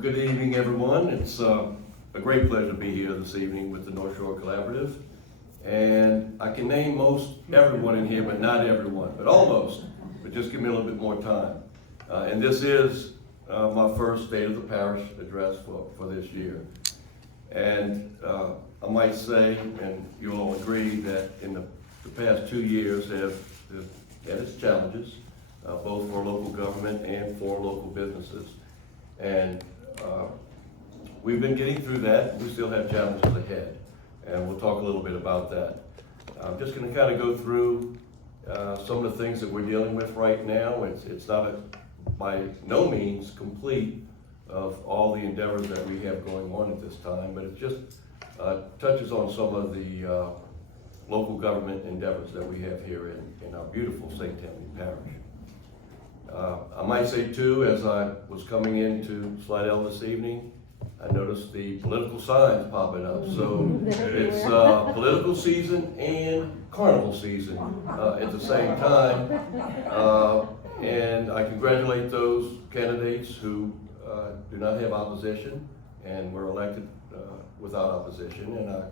Well, good evening, everyone. It's a great pleasure to be here this evening with the Northshore Collaborative. And I can name most everyone in here, but not everyone, but almost. But just give me a little bit more time. And this is my first State of the Parish address for this year. And I might say, and you'll all agree, that in the past 2 years have had its challenges, both for local government and for local businesses. And we've been getting through that. We still have challenges ahead, and we'll talk a little bit about that. I'm just going to kind of go through some of the things that we're dealing with right now. It's not by no means complete of all the endeavors that we have going on at this time, but it just touches on some of the local government endeavors that we have here in our beautiful St. Tammany Parish. I might say too, as I was coming into Slidell this evening, I noticed the political signs popping up. So it's political season and carnival season at the same time. And I congratulate those candidates who do not have opposition and were elected without opposition. And I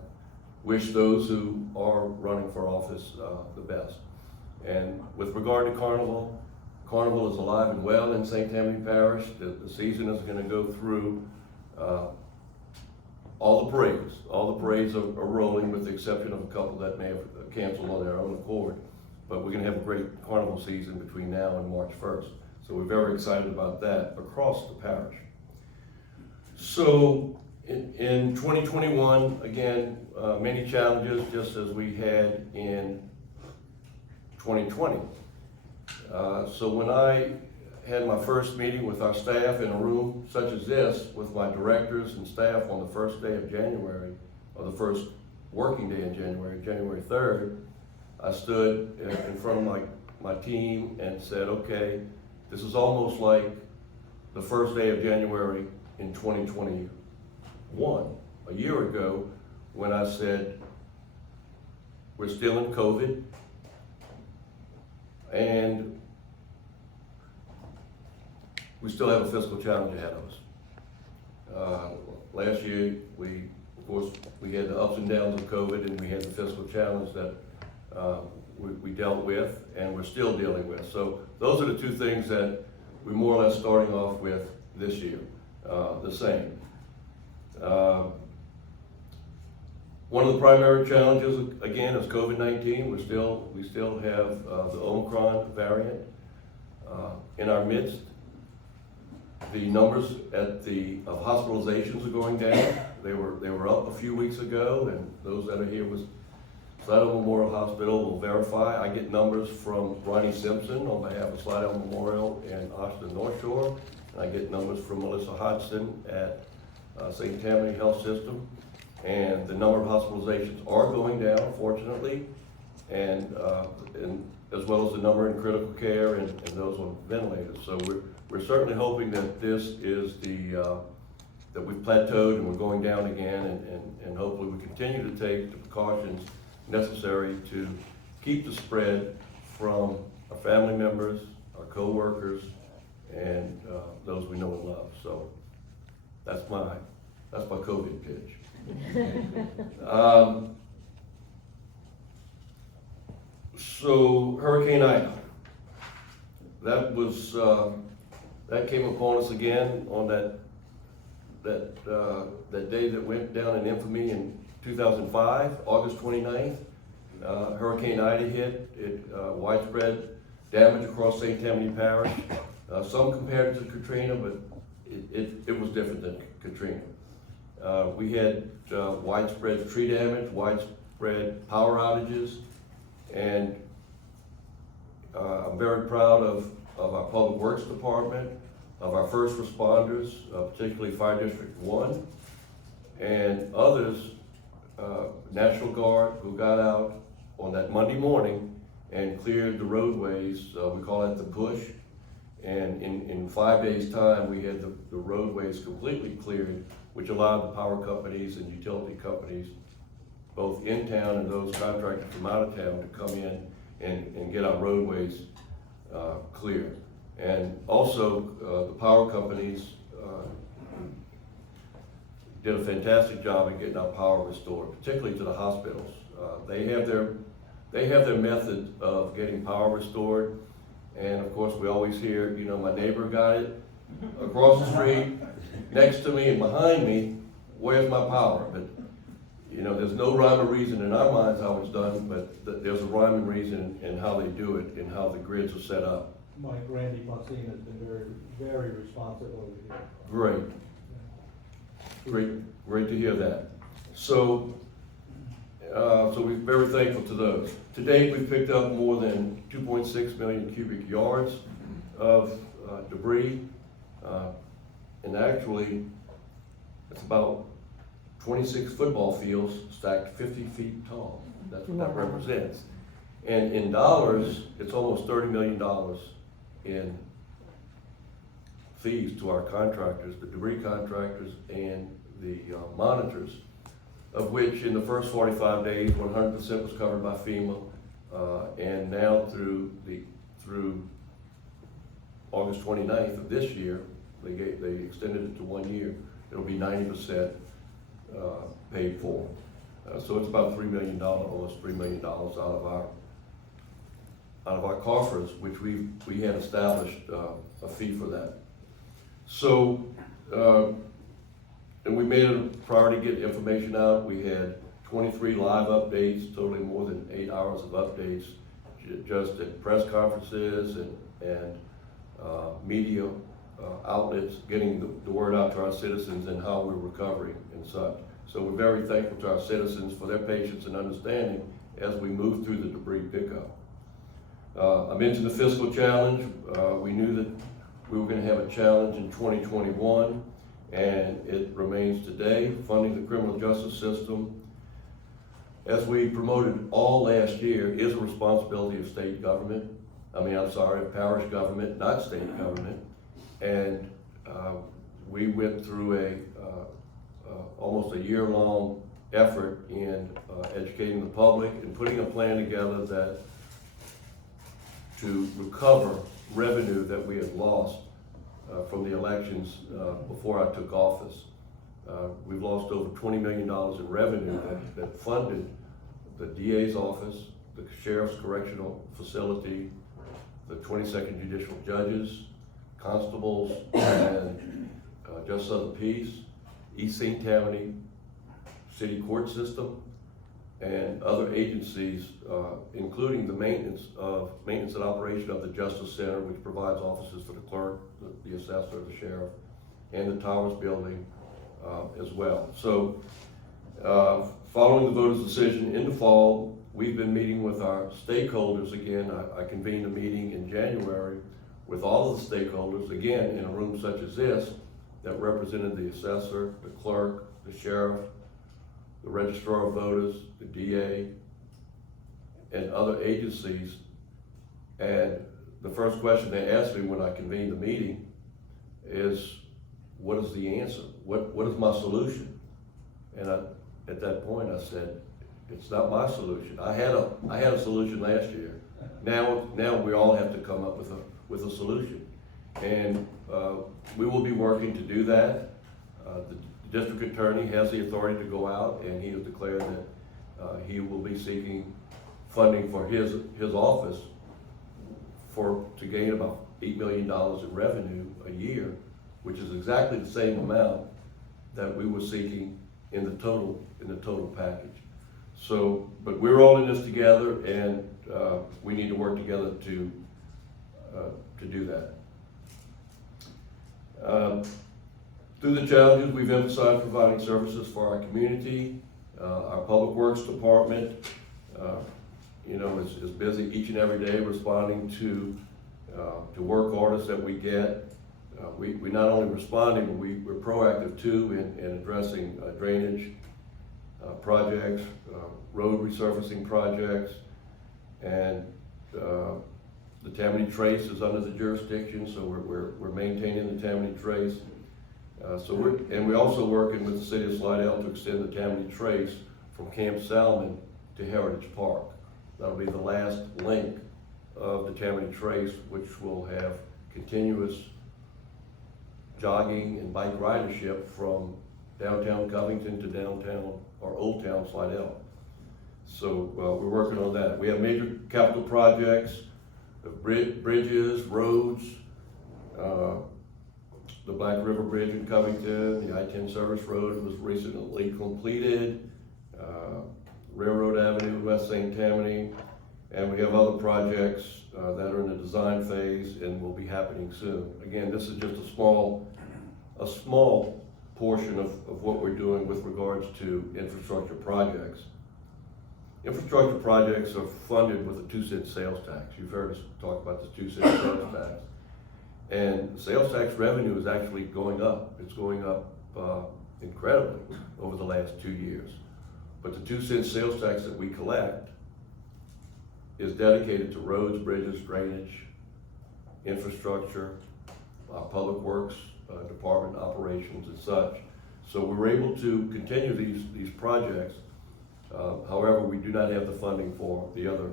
wish those who are running for office the best. And with regard to Carnival is alive and well in St. Tammany Parish. The season is going to go through all the parades. All the parades are rolling, with the exception of a couple that may have canceled on their own accord. But we're going to have a great Carnival season between now and March 1st. So we're very excited about that across the parish. So in 2021, again, many challenges, just as we had in 2020. So when I had my first meeting with our staff in a room such as this, with my directors and staff on the first day of January, or the first working day in January, January 3rd, I stood in front of my team and said, okay, this is almost like the first day of January in 2021, a year ago, when I said, we're still in COVID, and we still have a fiscal challenge ahead of us. Last year, of course, we had the ups and downs of COVID, and we had the fiscal challenge that we dealt with, and we're still dealing with. So those are the two things that we're more or less starting off with this year, the same. One of the primary challenges, again, is COVID-19. We still have the Omicron variant in our midst. The numbers of hospitalizations are going down. They were up a few weeks ago, and those that are here with Slidell Memorial Hospital will verify. I get numbers from Ronnie Simpson on behalf of Slidell Memorial and Austin Northshore, and I get numbers from Melissa Hodgson at St. Tammany Health System. And the number of hospitalizations are going down, fortunately, and as well as the number in critical care and those on ventilators. So we're certainly hoping that this is that we've plateaued and we're going down again, and hopefully we continue to take the precautions necessary to keep the spread from our family members, our co-workers, and those we know and love. So that's my COVID pitch. So Hurricane Ida, that came upon us again on that day that went down in infamy in 2005, August 29th. Hurricane Ida hit. Widespread damage across St. Tammany Parish. Some compared it to Katrina, but it was different than Katrina. We had widespread tree damage, widespread power outages, and I'm very proud of our Public Works Department, of our first responders, particularly Fire District 1, and others, National Guard, who got out on that Monday morning and cleared the roadways. We call that the push. And in 5 days' time, we had the roadways completely cleared, which allowed the power companies and utility companies, both in town and those contracted from out of town, to come in and get our roadways clear. And also, the power companies did a fantastic job in getting our power restored, particularly to the hospitals. They have their method of getting power restored, and of course we always hear, you know, my neighbor got it across the street, next to me and behind me, where's my power? But you know, there's no rhyme or reason in our minds how it's done, but there's a rhyme and reason in how they do it and how the grids are set up. Mike, Randy Monsina has been very responsive over here. Great. Great to hear that. So we're very thankful to those. To date, we've picked up more than 2.6 million cubic yards of debris, and actually, it's about 26 football fields stacked 50 feet tall. That's what that represents. And in dollars, it's almost $30 million in fees to our contractors, the debris contractors and the monitors, of which in the first 45 days, 100% was covered by FEMA, and now through August 29th of this year, they extended it to 1 year. It'll be 90% paid for. So it's about $3 million, almost $3 million out of our coffers, which we had established a fee for that. So, and we made it a priority to get information out. We had 23 live updates, totaling more than 8 hours of updates, just at press conferences and media outlets, getting the word out to our citizens and how we're recovering and such. So we're very thankful to our citizens for their patience and understanding as we move through the debris pickup. I mentioned the fiscal challenge. We knew that we were going to have a challenge in 2021, and it remains today. Funding the criminal justice system, as we promoted all last year, is a responsibility of state government. Of parish government, not state government. And we went through almost a year-long effort in educating the public and putting a plan together to recover revenue that we had lost from the elections before I took office. We've lost over $20 million in revenue that funded the DA's office, the Sheriff's Correctional Facility, the 22nd Judicial Judges, constables, and Justice of the Peace, East St. Tammany City Court System, and other agencies, including the maintenance and operation of the Justice Center, which provides offices for the clerk, the assessor, the sheriff, and the Towers building as well. So, following the voters' decision in the fall, we've been meeting with our stakeholders again. I convened a meeting in January with all of the stakeholders, again, in a room such as this, that represented the assessor, the clerk, the sheriff, the registrar of voters, the DA, and other agencies. And the first question they asked me when I convened the meeting is, what is the answer? What is my solution? And at that point I said, it's not my solution. I had a solution last year. Now we all have to come up with a solution. And we will be working to do that. The district attorney has the authority to go out, and he has declared that he will be seeking funding for his office to gain about $8 million in revenue a year, which is exactly the same amount that we were seeking in the total package. So, but we're all in this together, and we need to work together to do that. Through the challenges, we've emphasized providing services for our community. Our Public Works Department, is busy each and every day responding to work orders that we get. We not only responding, but we're proactive too in addressing drainage projects, road resurfacing projects, and the Tammany Trace is under the jurisdiction, so we're maintaining the Tammany Trace. We're also working with the city of Slidell to extend the Tammany Trace from Camp Salmon to Heritage Park. That'll be the last link of the Tammany Trace, which will have continuous jogging and bike ridership from downtown Covington to downtown, or Old Town Slidell. So, we're working on that. We have major capital projects, bridges, roads, the Black River Bridge in Covington, the I-10 service road was recently completed, Railroad Avenue, West St. Tammany, and we have other projects that are in the design phase and will be happening soon. Again, this is just a small portion of what we're doing with regards to infrastructure projects. Infrastructure projects are funded with a 2-cent sales tax. You've heard us talk about the 2-cent sales tax. And sales tax revenue is actually going up. It's going up incredibly over the last 2 years. But the 2-cent sales tax that we collect is dedicated to roads, bridges, drainage, infrastructure, public works, department operations and such. So we're able to continue these projects. However, we do not have the funding for the other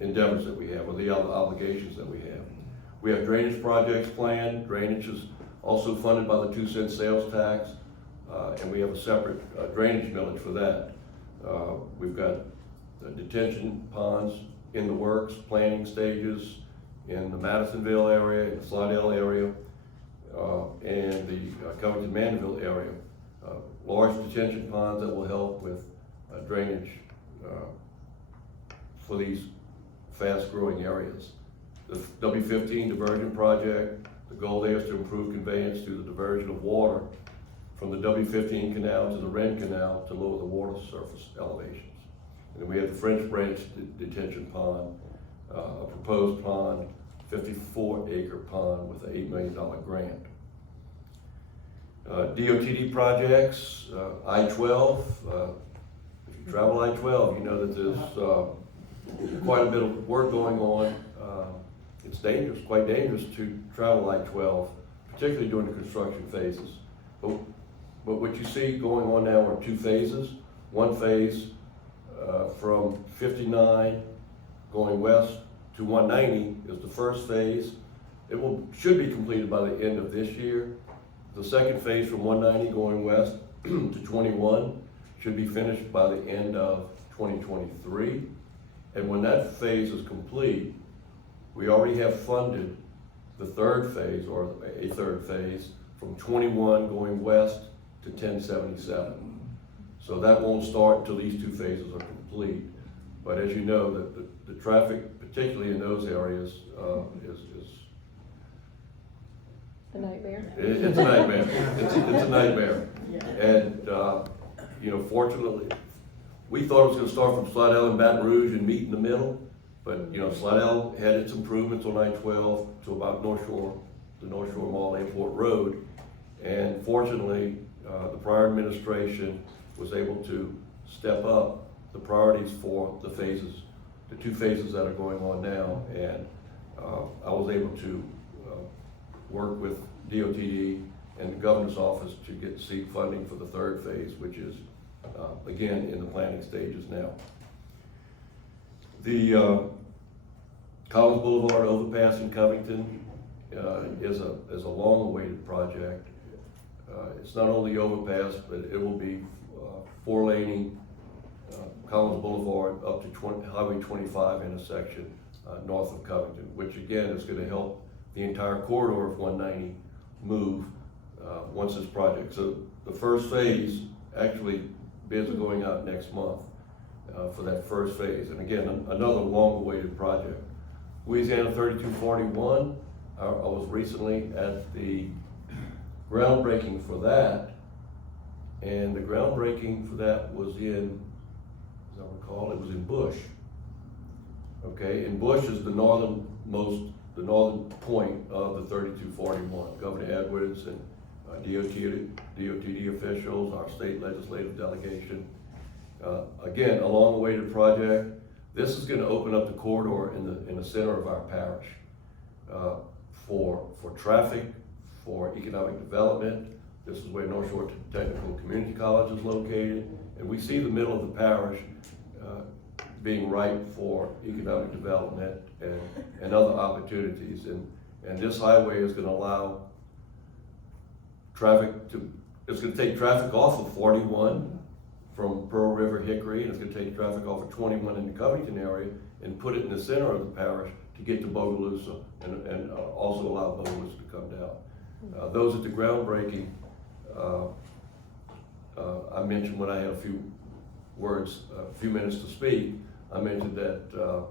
endeavors that we have, or the other obligations that we have. We have drainage projects planned. Drainage is also funded by the 2-cent sales tax, and we have a separate drainage millage for that. We've got detention ponds in the works, planning stages in the Madisonville area, in the Slidell area, and the Covington-Mandeville area. Large detention ponds that will help with drainage for these fast-growing areas. The W15 diversion project, the goal there is to improve conveyance through the diversion of water from the W15 canal to the Wren Canal to lower the water surface elevations. And then we have the French Branch detention pond, a proposed pond, 54-acre pond with an $8 million grant. DOTD projects, I-12. If you travel I-12, you know that there's quite a bit of work going on. It's dangerous, quite dangerous to travel I-12, particularly during the construction phases. But what you see going on now are 2 phases. One phase from 59 going west to 190 is the first phase. It should be completed by the end of this year. The second phase from 190 going west to 21 should be finished by the end of 2023. And when that phase is complete, we already have funded the third phase, or a third phase, from 21 going west to 1077. So that won't start until these 2 phases are complete. But as you know, the traffic, particularly in those areas, is a nightmare. It's a nightmare. It's a nightmare. And fortunately, we thought it was going to start from Slidell and Baton Rouge and meet in the middle. But Slidell had its improvements on I-12 to about Northshore, the Northshore Mall Airport Road. And fortunately, the prior administration was able to step up the priorities for the phases, the 2 phases that are going on now. And I was able to work with DOTD and the governor's office to seek funding for the third phase, which is again in the planning stages now. The Collins Boulevard overpass in Covington is a long-awaited project. It's not only overpass, but it will be 4-laning Collins Boulevard up to Highway 25 intersection north of Covington, which again is going to help the entire corridor of 190 move once this project. So the first phase, actually bids are going out next month for that first phase. And again, another long-awaited project. Louisiana 3241, I was recently at the groundbreaking for that, and the groundbreaking for that was in, as I recall, it was in Bush. Okay, and Bush is the northern point of the 3241. Governor Edwards and DOTD officials, our state legislative delegation. Again, a long-awaited project. This is going to open up the corridor in the center of our parish for traffic, for economic development. This is where Northshore Technical Community College is located, and we see the middle of the parish being ripe for economic development and other opportunities. And this highway is going to allow it's gonna take traffic off of 41 from Pearl River Hickory, and it's gonna take traffic off of 21 in the Covington area and put it in the center of the parish to get to Bogalusa and also allow Bogalusa to come down. Those at the groundbreaking, I mentioned when I had a few minutes to speak, I mentioned that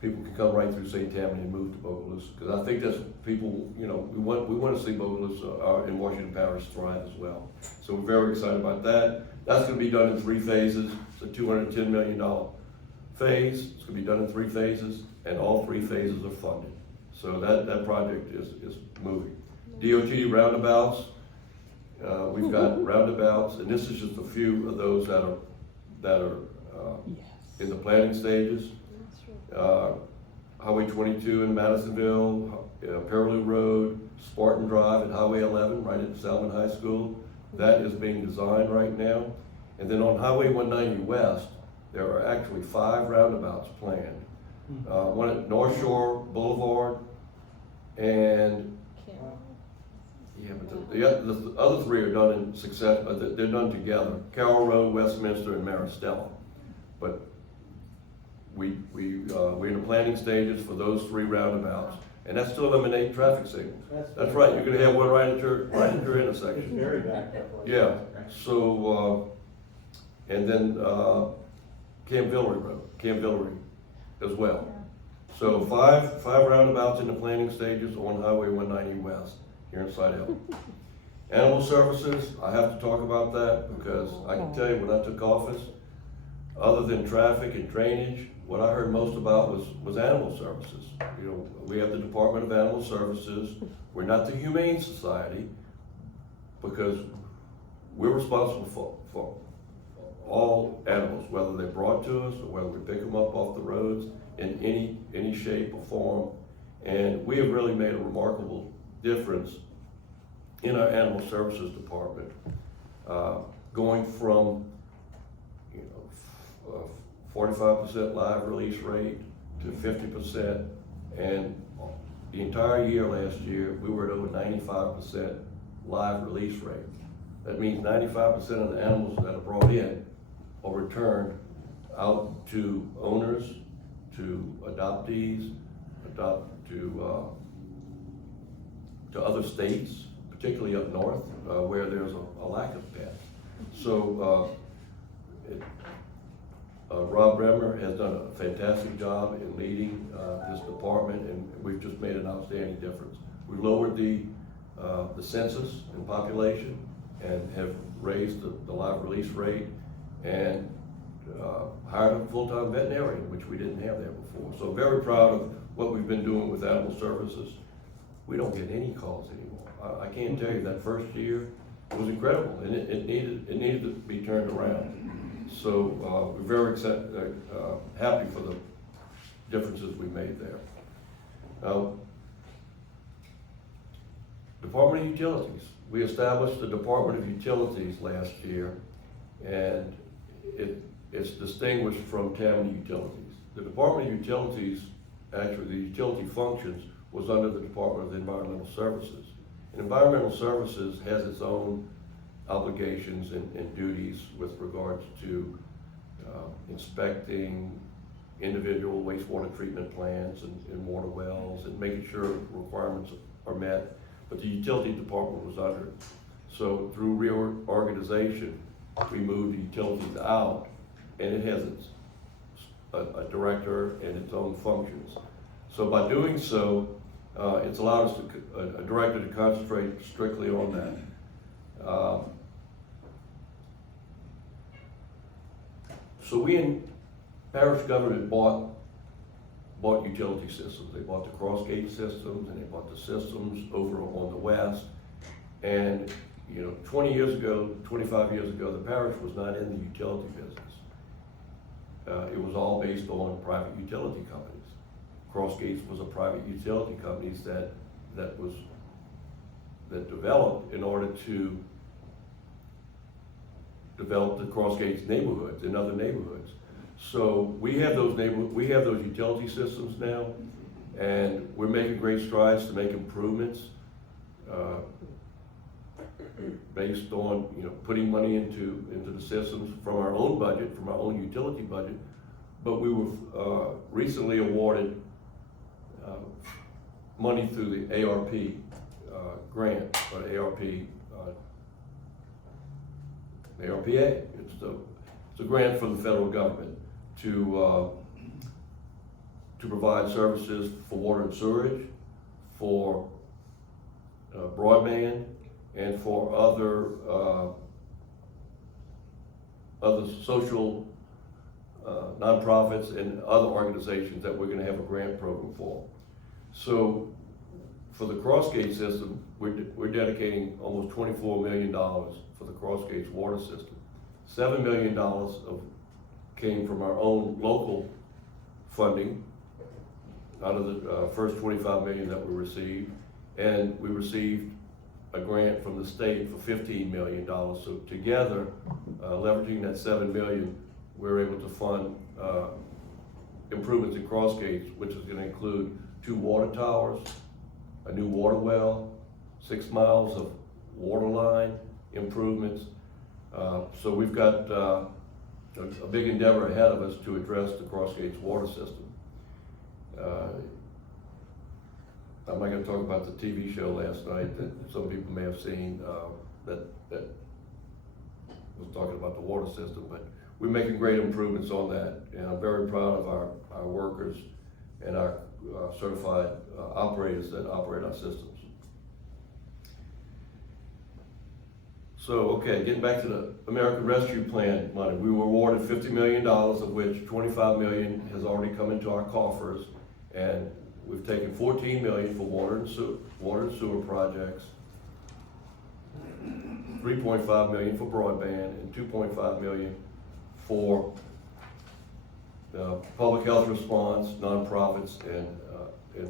people can come right through St. Tammany and move to Bogalusa, because I think that's people, we want to see Bogalusa in Washington Parish thrive as well. So we're very excited about that. That's going to be done in 3 phases. It's a $210 million phase. It's going to be done in 3 phases, and all 3 phases are funded. So that project is moving. DOT roundabouts. We've got roundabouts, and this is just a few of those that are in the planning stages. Highway 22 in Madisonville, Pearloo Road, Spartan Drive, and Highway 11 right at Salmon High School. That is being designed right now. And then on Highway 190 West, there are actually 5 roundabouts planned. One at Northshore Boulevard, and but the other 3 are done in success, but they're done together. Carroll Road, Westminster, and Maristella. But we're in the planning stages for those 3 roundabouts, and that's to eliminate traffic signals. That's right. You're going to have one right at your intersection. It's very backed up. Like Yeah. So and then Camvillery as well. So 5 roundabouts in the planning stages on Highway 190 West here in Slidell. Animal services, I have to talk about that because I can tell you when I took office, other than traffic and drainage, what I heard most about was animal services. We have the Department of Animal Services. We're not the Humane Society because we're responsible for all animals, whether they're brought to us or whether we pick them up off the roads in any shape or form. And we have really made a remarkable difference in our Animal Services Department, going from 45% live release rate to 50%, and the entire year last year we were at over 95% live release rate. That means 95% of the animals that are brought in are returned out to owners, to adoptees, to other states, particularly up north, where there's a lack of pets. So Rob Bremner has done a fantastic job in leading this department, and we've just made an outstanding difference. We've lowered the census and population and have raised the live release rate, and hired a full-time veterinarian, which we didn't have there before. So very proud of what we've been doing with animal services. We don't get any calls anymore. I can't tell you, that first year it was incredible, and it needed to be turned around. So we're very happy for the differences we made there. Department of Utilities. We established the Department of Utilities last year, and it's distinguished from Tammany Utilities. The Department of Utilities, actually the utility functions, was under the Department of Environmental Services. And Environmental Services has its own obligations and duties with regards to inspecting individual wastewater treatment plants and water wells and making sure requirements are met. But the utility department was under it. So through reorganization, we moved the utilities out, and it has a director and its own functions. So by doing so, it's allowed us a director to concentrate strictly on that. So we in parish government bought utility systems. They bought the cross-gate systems, and they bought the systems over on the west. And 20 years ago, 25 years ago, the parish was not in the utility business. It was all based on private utility companies. Crossgates was a private utility company that developed in order to develop the Crossgates neighborhoods and other neighborhoods. So we have those utility systems now, and we're making great strides to make improvements based on, putting money into the systems from our own budget, from our own utility budget. But we were recently awarded money through the ARP grant, or ARPA. It's a grant from the federal government to provide services for water and sewerage, for broadband, and for other social nonprofits and other organizations that we're going to have a grant program for. So for the Crossgate system, we're dedicating almost $24 million for the Crossgates water system. $7 million came from our own local funding out of the first $25 million that we received, and we received a grant from the state for $15 million. So together, leveraging that $7 million, we're able to fund improvements in Crossgates, which is going to include 2 water towers, a new water well, 6 miles of water line improvements. So we've got a big endeavor ahead of us to address the Crossgates water system. I'm not going to talk about the TV show last night that some people may have seen that was talking about the water system, but we're making great improvements on that, and I'm very proud of our workers and our certified operators that operate our systems. So, okay, getting back to the American Rescue Plan money, we were awarded $50 million, of which $25 million has already come into our coffers, and we've taken $14 million for water and sewer projects, $3.5 million for broadband, and $2.5 million for public health response, nonprofits, and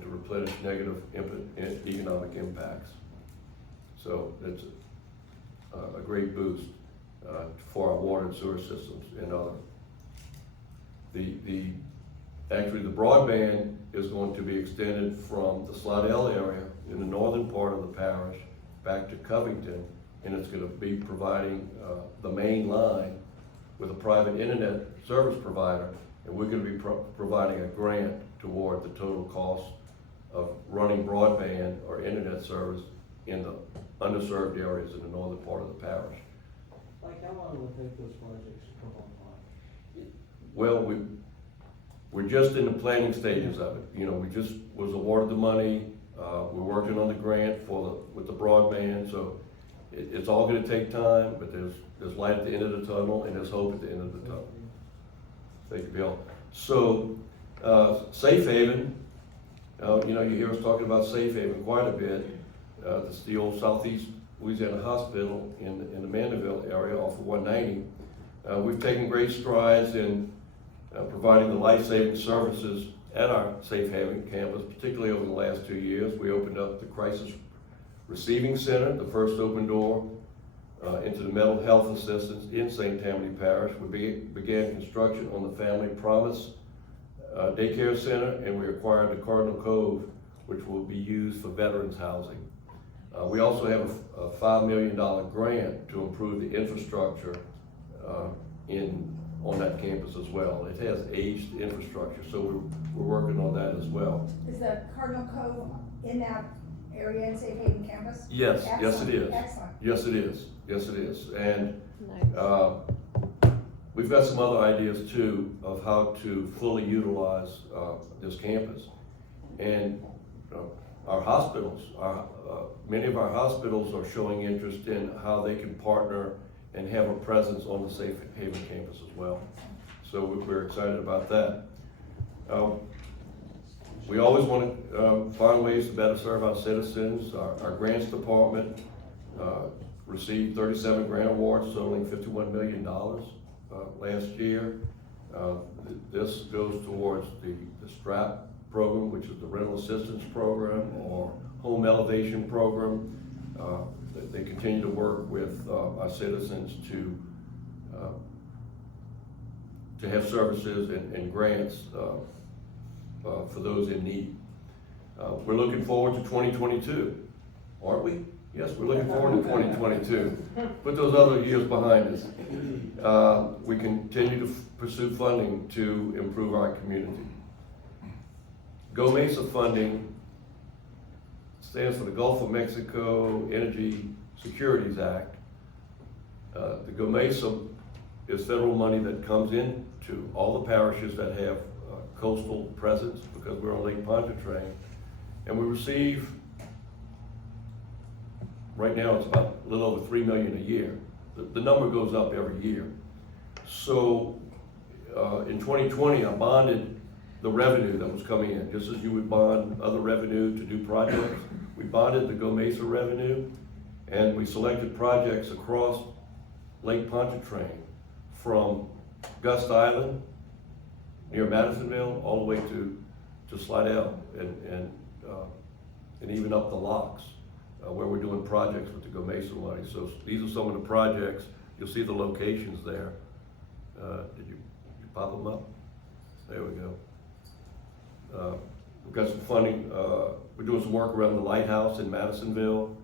to replenish negative economic impacts. So it's a great boost for our water and sewer systems and other. Actually, the broadband is going to be extended from the Slidell area in the northern part of the parish back to Covington, and it's going to be providing the main line with a private internet service provider, and we're going to be providing a grant toward the total cost of running broadband or internet service in the underserved areas in the northern part of the parish. Like, how long will it take those projects to come online? Well, we're just in the planning stages of it. We just was awarded the money. We're working on the grant with the broadband, so it's all going to take time, but there's light at the end of the tunnel, and there's hope at the end of the tunnel. Thank you, Bill. So, Safe Haven, you hear us talking about Safe Haven quite a bit. That's the old Southeast Louisiana Hospital in the Mandeville area off of 190. We've taken great strides in providing the life-saving services at our Safe Haven campus, particularly over the last 2 years. We opened up the Crisis Receiving Center, the first open door into the mental health assistance in St. Tammany Parish. We began construction on the Family Promise Daycare Center, and we acquired the Cardinal Cove, which will be used for veterans housing. We also have a $5 million grant to improve the infrastructure on that campus as well. It has aged infrastructure, so we're working on that as well. Is the Cardinal Cove in that area in Safe Haven campus? Yes, Excellent. yes it is. Excellent. Yes it is, yes it is. And Nice. we've got some other ideas too of how to fully utilize this campus. And our hospitals, many of our hospitals are showing interest in how they can partner and have a presence on the Safe Haven campus as well. So we're excited about that. We always want to find ways to better serve our citizens. Our grants department received 37 grant awards totaling $51 million last year. This goes towards the STRAP program, which is the rental assistance program, or home elevation program. They continue to work with our citizens to have services and grants for those in need. We're looking forward to 2022, aren't we? Yes, we're looking forward to 2022. Put those other years behind us. We continue to pursue funding to improve our community. Go Mesa funding stands for the Gulf of Mexico Energy Securities Act. The Go Mesa is federal money that comes into all the parishes that have coastal presence, because we're on Lake Pontchartrain, and we receive, right now it's about a little over $3 million a year. The number goes up every year. So in 2020, I bonded the revenue that was coming in, just as you would bond other revenue to do projects. We bonded the Go Mesa revenue, and we selected projects across Lake Pontchartrain, from Gust Island near Madisonville all the way to Slidell and even up the locks where we're doing projects with the Go Mesa money. So these are some of the projects. You'll see the locations there. Did you pop them up? There we go. We've got some funding. We're doing some work around the lighthouse in Madisonville,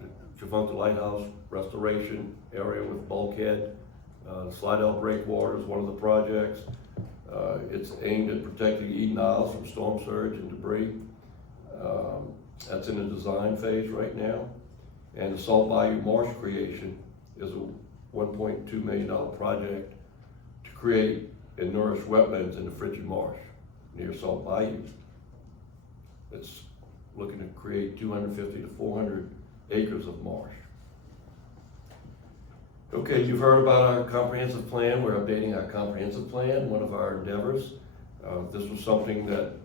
the Jafunta Lighthouse restoration area with bulkhead. Slidell Breakwater is one of the projects. It's aimed at protecting Eden Isles from storm surge and debris. That's in the design phase right now. And the Salt Bayou Marsh creation is a $1.2 million project to create and nourish wetlands in the frigid marsh near Salt Bayou. It's looking to create 250 to 400 acres of marsh. Okay, you've heard about our comprehensive plan. We're updating our comprehensive plan, one of our endeavors. This was something that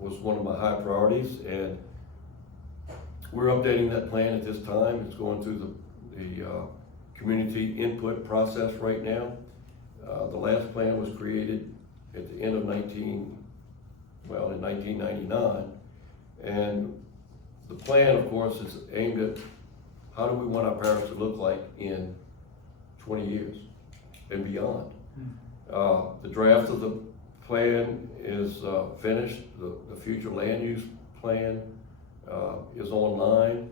was one of my high priorities, and we're updating that plan at this time. It's going through the community input process right now. The last plan was created at the end of in 1999, and the plan, of course, is aimed at how do we want our parish to look like in 20 years and beyond. The draft of the plan is finished. The future land use plan is online,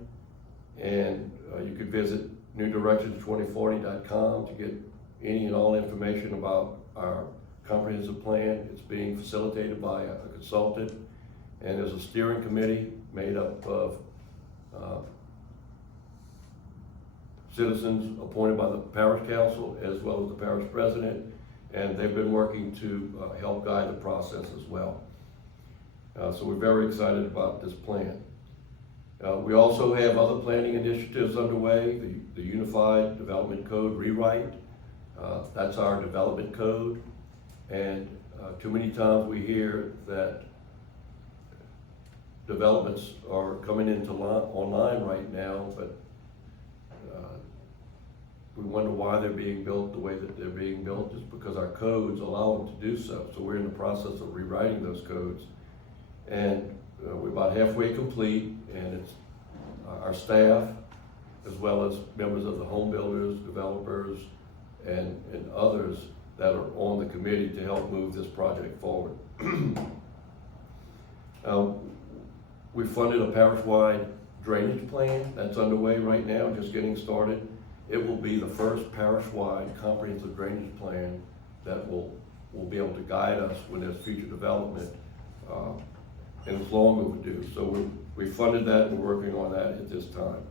and you could visit newdirections2040.com to get any and all information about our comprehensive plan. It's being facilitated by a consultant, and there's a steering committee made up of citizens appointed by the parish council as well as the parish president, and they've been working to help guide the process as well. So we're very excited about this plan. We also have other planning initiatives underway, the Unified Development Code rewrite. That's our development code, and too many times we hear that developments are coming into online right now, but we wonder why they're being built the way that they're being built, just because our codes allow them to do so. So we're in the process of rewriting those codes. And we're about halfway complete, and it's our staff, as well as members of the home builders, developers, and others that are on the committee to help move this project forward. We funded a parish-wide drainage plan that's underway right now, just getting started. It will be the first parish-wide comprehensive drainage plan that will be able to guide us when there's future development, and it's long overdue. So we funded that and we're working on that at this time.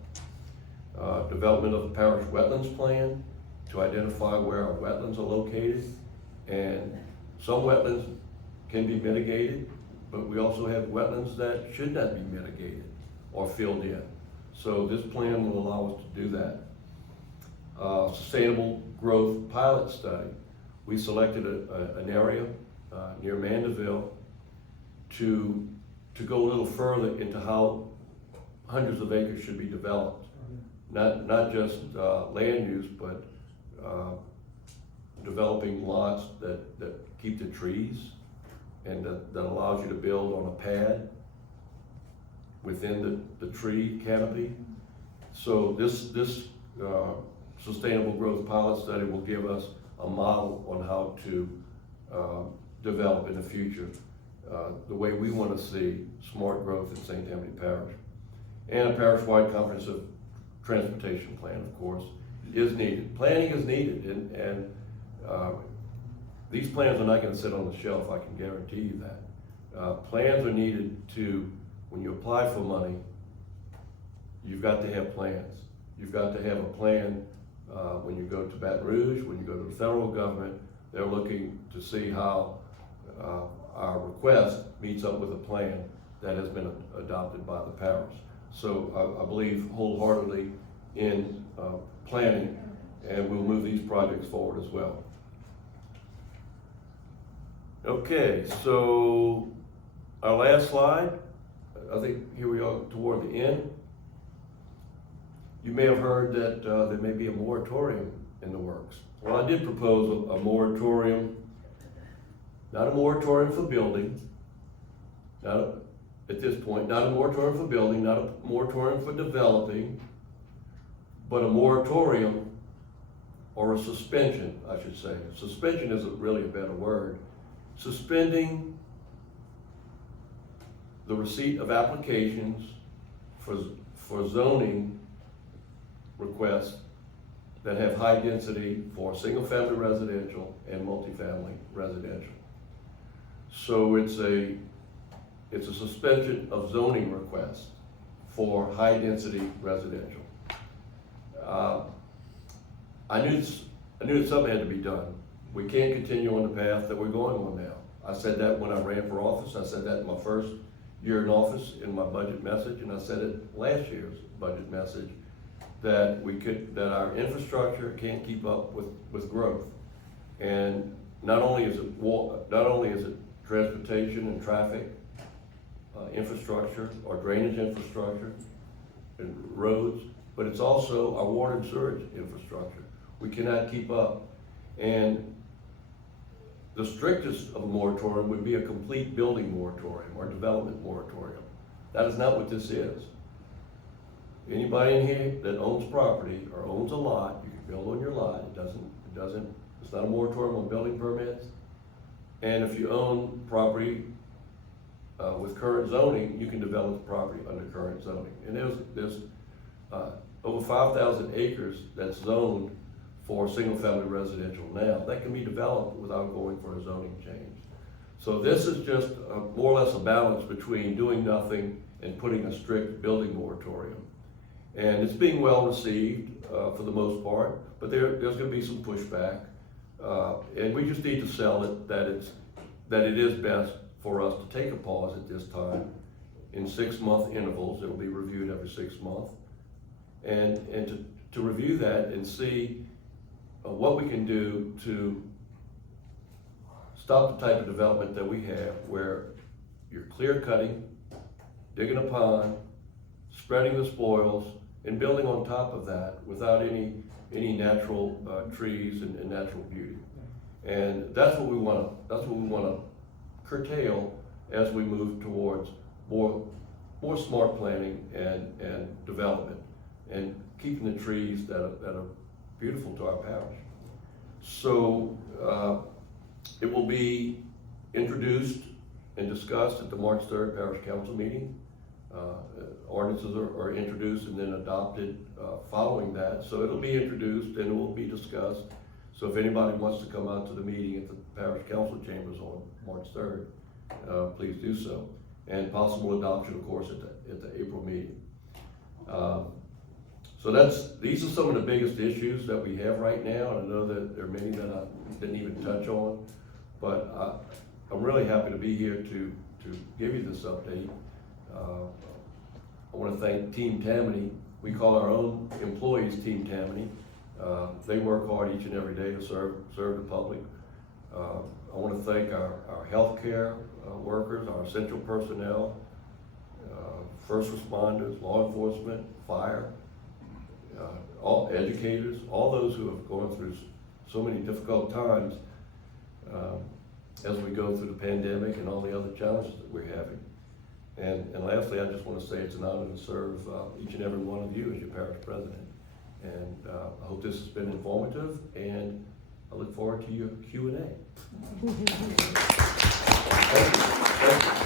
Development of the parish wetlands plan to identify where our wetlands are located, and some wetlands can be mitigated, but we also have wetlands that should not be mitigated or filled in. So this plan will allow us to do that. Sustainable growth pilot study. We selected an area near Mandeville to go a little further into how hundreds of acres should be developed. Not just land use, but developing lots that keep the trees, and that allows you to build on a pad within the tree canopy. So this sustainable growth pilot study will give us a model on how to develop in the future. the way we want to see smart growth in St. Tammany Parish. And a parish-wide comprehensive transportation plan, of course, is needed. Planning is needed, and these plans are not going to sit on the shelf, I can guarantee you that. Plans are needed to, when you apply for money, you've got to have plans. You've got to have a plan when you go to Baton Rouge, when you go to the federal government. They're looking to see how our request meets up with a plan that has been adopted by the parish. So I believe wholeheartedly in planning, and we'll move these projects forward as well. Okay, so our last slide, I think here we are toward the end. You may have heard that there may be a moratorium in the works. Well, I did propose a moratorium, not a moratorium for building, at this point, not a moratorium for building, not a moratorium for developing, but a moratorium or a suspension, I should say. Suspension isn't really a better word. Suspending the receipt of applications for zoning requests that have high density for single-family residential and multifamily residential. So it's a suspension of zoning requests for high-density residential. I knew that something had to be done. We can't continue on the path that we're going on now. I said that when I ran for office. I said that in my first year in office in my budget message, and I said it last year's budget message, that our infrastructure can't keep up with growth. And not only is it transportation and traffic infrastructure or drainage infrastructure and roads, but it's also our water and sewage infrastructure. We cannot keep up. And the strictest of a moratorium would be a complete building moratorium or development moratorium. That is not what this is. Anybody in here that owns property or owns a lot, you can build on your lot. It's not a moratorium on building permits. And if you own property with current zoning, you can develop the property under current zoning. And there's over 5,000 acres that's zoned for single-family residential now. That can be developed without going for a zoning change. So this is just more or less a balance between doing nothing and putting a strict building moratorium. And it's being well received for the most part, but there's going to be some pushback. And we just need to sell it that it is best for us to take a pause at this time in 6-month intervals. It'll be reviewed every 6 months. And to review that and see what we can do to stop the type of development that we have where you're clear cutting, digging a pond, spreading the spoils, and building on top of that without any natural trees and natural beauty. And that's what we want to curtail as we move towards more smart planning and development, and keeping the trees that are beautiful to our parish. So it will be introduced and discussed at the March 3rd Parish Council meeting. Ordinances are introduced and then adopted following that. So it'll be introduced and it will be discussed. So if anybody wants to come out to the meeting at the Parish Council chambers on March 3rd, please do so. And possible adoption, of course, at the April meeting. So these are some of the biggest issues that we have right now. And I know that there are many that I didn't even touch on, but I'm really happy to be here to give you this update. I want to thank Team Tammany. We call our own employees Team Tammany. They work hard each and every day to serve the public. I want to thank our healthcare workers, our essential personnel, first responders, law enforcement, fire, all educators, all those who have gone through so many difficult times as we go through the pandemic and all the other challenges that we're having. And lastly, I just want to say it's an honor to serve each and every one of you as your parish president. And I hope this has been informative, and I look forward to your Q&A. Thank you. Thank you.